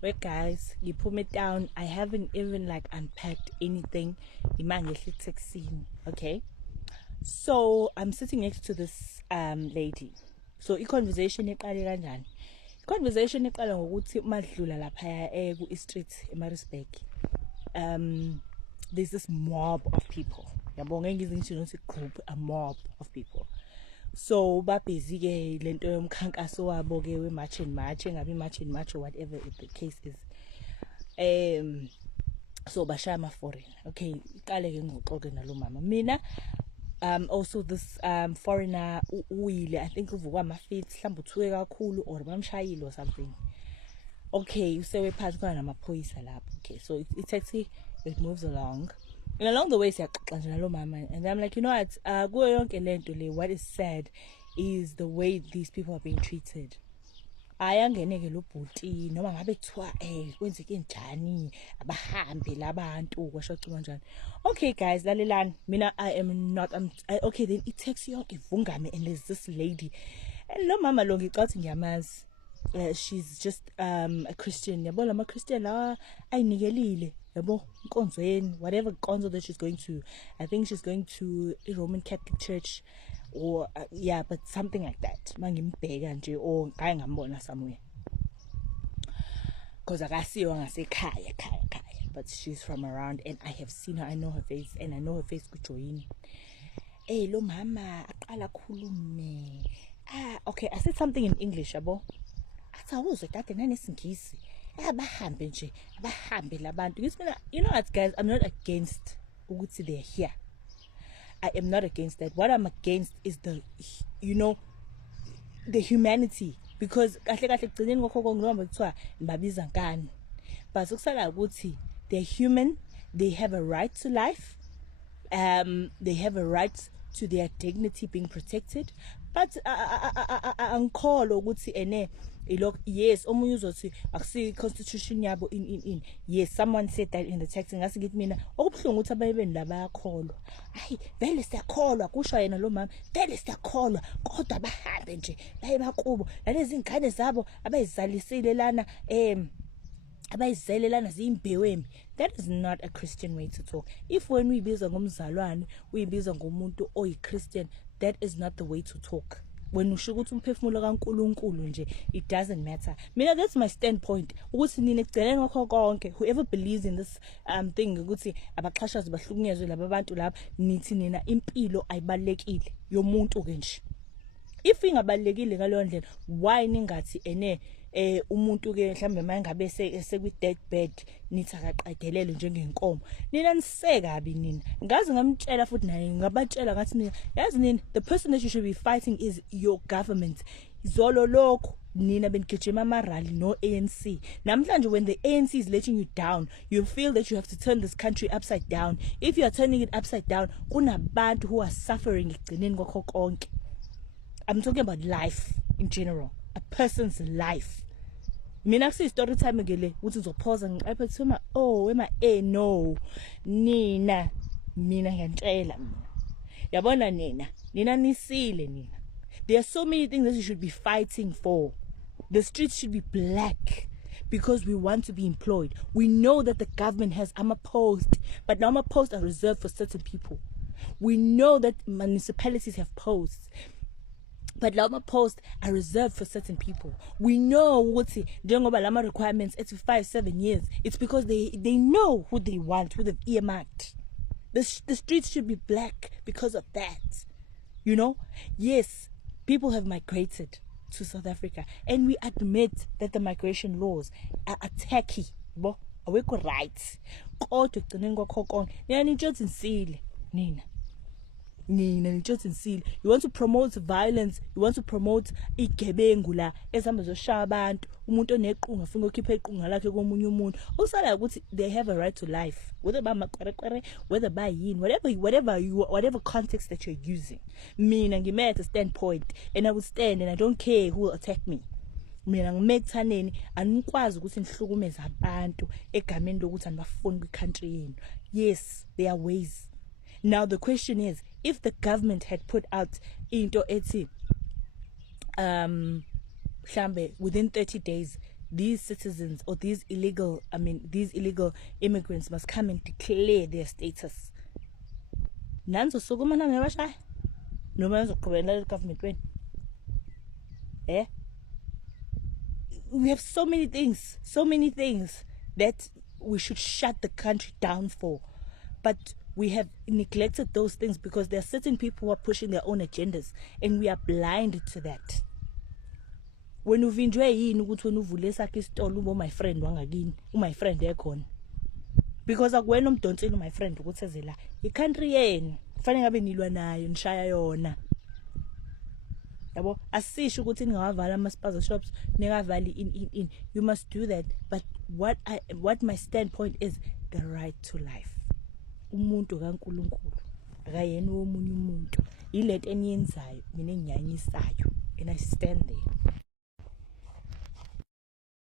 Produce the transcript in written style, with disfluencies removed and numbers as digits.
Wait guys, you put me down. I haven't even like unpacked anything. Okay. So I'm sitting next to this lady. So i-conversation iqale kanjani? I-conversation iqala ngokuthi madlula lapha ku street eMaritzburg. There's this mob of people. Yabonga ngizinto group, a mob of people. So babhizi ke lento yomkhankaso wabo ke we march engabe march or whatever the case is. So bashaya ama foreign. Okay, iqale ke ngoxoxe nalo mama. Mina also this foreigner uyile, I think uvukwa ama feet mhlawumbe uthuke kakhulu or bamshayile or something. Okay, usewe phansi khona namaphoyisa lapho. Okay, so taxi it moves along. And along the way siyaxoxa nje nalo mama, and I'm like, you know what, kuyo yonke lento le, what is sad is the way these people are being treated. Ayangeneke lo bhuti noma ngabe kuthiwa kwenzeke njani abahambe labantu kwasho cuma njani. Okay guys, lalelani, mina I am not okay, then it takes yonke ivungame, and there's this lady, and lo mama lo ngicathi ngiyamazi. She's just a Christian. Yabo lama Christian la ayinikelile yabo inkonzweni, whatever konzo that she's going to. I think she's going to a Roman Catholic church or yeah, but something like that. Mangimbheka nje or ngake ngambona somewhere. Cause akasiwa ngasekhaya khaya. But she's from around, and I have seen her. I know her face, and I know her face kuJoyini. Lo mama aqala khulume. Okay, I said something in English yabo. Awuzwe kade nanesingisi abahambe nje abahambe labantu. You know what guys, I'm not against ukuthi they're here. I am not against that. What I'm against is the humanity, because kahle kahle kugcineni kokho konke kuthiwa babiza nkani, but ukusala ukuthi they're human, they have a right to life, they have a right to their dignity being protected. But angikholwa ukuthi yes, omunye uzothi akusi constitution yabo in yes, someone said that in the text. Ngasi ngithi mina okubhlungu ukuthi abayebeni la bayakholwa. Hayi vele siyakholwa kusho yena lo mama, vele siyakholwa kodwa bahambe nje baye bakubo lalezi ingane zabo abayizalisile lana abayizalelana zimbeweni. That is not a Christian way to talk. If when uyibiza ngomzalwane uyibiza ngomuntu oyi-Christian, that is not the way to talk. When usho ukuthi umphefumulo kaNkulunkulu nje, it doesn't matter. Mina, that's my standpoint. Ukuthi nina egceleni ngakho konke, whoever believes in this thing ukuthi abaxhashazi bahlukunyezwe laba abantu laba, nithi nina impilo ayibalekile yomuntu ke nje. If ingabalekile ngaleyo ndlela, why ningathi umuntu ke mhlambe mangabe sekwi deathbed nithi akaqedelele njengenkomo? Nina nisekabi nina. Ngazi ngamtshela futhi naye ngabatshela ngathi nina yazi nina, the person that you should be fighting is your government. Izolo lokho nina benigijima ama-rally no ANC. Namhlanje when the ANC is letting you down, you feel that you have to turn this country upside down. If you are turning it upside down, kunabantu who are suffering ekugcineni kwakho konke. I'm talking about life in general, a person's life. Mina kusi story time ngele uthi uzophoza ngiqaphe thuma wema no nina mina ngiyantshela mina. Yabona nina nisile nina. There are so many things that you should be fighting for. The streets should be black because we want to be employed. We know that the government has AMA posts, but AMA posts are reserved for certain people. We know that municipalities have posts, but lama posts are reserved for certain people. We know what njengoba lama requirements at 5-7 years. It's because they know who they want, who they've earmarked. The streets should be black because of that. You know, yes, people have migrated to South Africa, and we admit that the migration laws are tacky. Bo awekho right. Kodwa ekugcineni kwakho konke nina nitshotsi nsile nina. You want to promote violence, you want to promote igebengu la ezihamba zoshaya abantu, umuntu onequnga ufuna ukhipha iqunga lakhe komunye umuntu. Okusala ukuthi they have a right to life, whether by makwerekwere, whether by yin, whatever context that you're using. Mina ngime at a standpoint, and I will stand, and I don't care who will attack me. Mina ngimekuthaneni anikwazi ukuthi nihlukumeze abantu egameni lokuthi anibafuni kwicountry yenu. Yes, there are ways. Now the question is, if the government had put out into ethi mhlambe within 30 days these citizens or these illegal immigrants must come and declare their status. Nanzo sukuma nami yabashaya noma ngizoqhubela government wena. We have so many things that we should shut the country down for, but we have neglected those things because there are certain people who are pushing their own agendas and we are blind to that. When uvinjwe yini ukuthi wena uvule sakhe isitolo ubo my friend wangakini my friend ekhona, because akuwena umdonsile my friend ukuthi eze la i-country yeni kufanele ngabe nilwa nayo nishaya yona. Yabo asisho ukuthi ningawavala ama-spaza shops ningavali in you must do that, but what my standpoint is the right to life. Umuntu kaNkulunkulu akayena womunye umuntu, ilento eniyenzayo mina engiyanyisayo and I stand there.